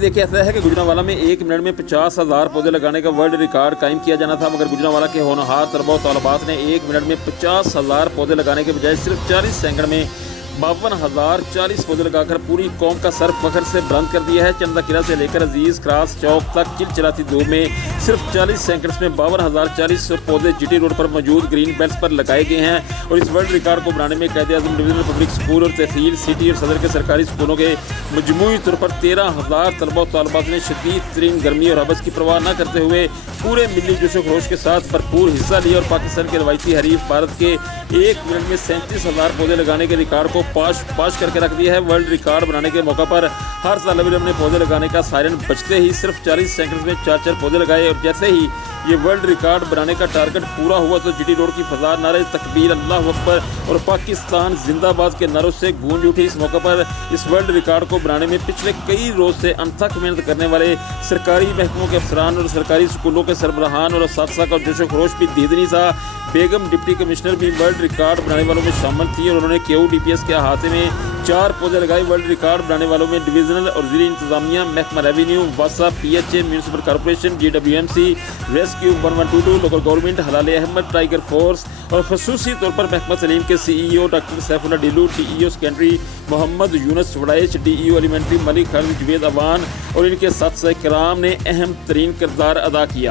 देखिए ऐसा है कि गुजरांवाला में 1 मिनट में 50,000 पौधे लगाने का वर्ल्ड रिकॉर्ड कायम किया जाना था, मगर गुजरांवाला के होनहार तलबा और तलबात ने 1 मिनट में 50,000 पौधे लगाने के बजाय सिर्फ 40 सेकंड में 52,040 पौधे लगाकर पूरी कौम का सर फखर से बुलंद कर दिया है। चंदा किला से लेकर अजीज क्रॉस चौक तक चिलचिलाती धूप में सिर्फ 40 सेकंड्स में 52,040 पौधे जीटी रोड पर मौजूद ग्रीन बेल्ट्स पर लगाए गए हैं। और इस वर्ल्ड रिकॉर्ड को बनाने में कायदे-ए-आज़म डिवीजनल पब्लिक स्कूल और तहसील सिटी और सदर के सरकारी स्कूलों के मजमूई तौर पर 13,000 तलबा और तलबात ने शदीद तरीन गर्मी और हबस की परवाह न करते हुए पूरे मिली जोशो खरोश के साथ भरपूर हिस्सा लिया और पाकिस्तान के रवायती हरीफ भारत के 1 मिनट में 37,000 पौधे लगाने के रिकॉर्ड को पाश करके रख दिया है। वर्ल्ड रिकॉर्ड बनाने के मौका पर हर तालिब इल्म ने पौधे लगाने का सायरन बजते ही सिर्फ 40 सेकंड में 4 पौधे लगाए और जैसे ही ये वर्ल्ड रिकॉर्ड बनाने का टारगेट पूरा हुआ तो जीटी रोड की फजा नारे तकबीर, अल्लाह अकबर और पाकिस्तान जिंदाबाद के नारों से गूंज उठी। इस मौके पर इस वर्ल्ड रिकॉर्ड को बनाने में पिछले कई रोज से अनथक मेहनत करने वाले सरकारी महकमों के अफसरान और सरकारी स्कूलों के सरबराहान और असातिज़ा का जोशो खरोश भी दीदनी सा। बेगम डिप्टी कमिश्नर भी वर्ल्ड रिकॉर्ड बनाने वालों में शामिल थी और उन्होंने KUDPS के अहाते में 4 पौधे लगाए। वर्ल्ड रिकॉर्ड बनाने वालों में डिवीजनल और ज़िली इंतजामिया, महकमा रेवेन्यू, वासा, PHA, municipal corporation, GWMC, rescue 1122, local government, हलाल अहमद, टाइगर फोर्स और खसूसी तौर पर महकमा सलीम के CEO doctor Saifullah Dilu, DEO secondary Mohammad Younus Waraich, DEO elementary Malik Khalid Javed Awan और इनके साथ कराम ने अहम तरीन किरदार अदा किया।